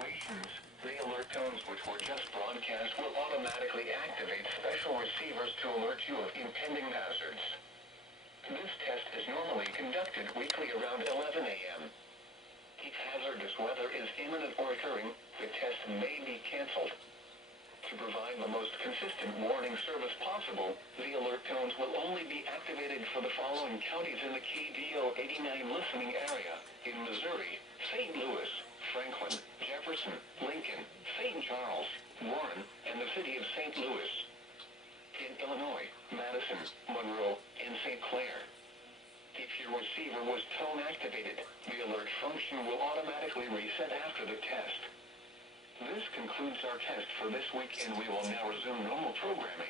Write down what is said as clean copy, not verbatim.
situations, the alert tones which were just broadcast will automatically activate special receivers to alert you of impending hazards. This test is normally conducted weekly around 11 a.m. If hazardous weather is imminent or occurring, the test may be canceled. To provide the most consistent warning service possible, the alert tones will only be activated for the following counties in the KDO89 listening area: in Missouri, St. Louis, Franklin, Jefferson, Lincoln, St. Charles, Warren, and the city of St. Louis. In Illinois, Madison, Monroe, and St. Clair. If your receiver was tone activated, the alert function will automatically reset after the test. This concludes our test for this week, and we will now resume normal programming.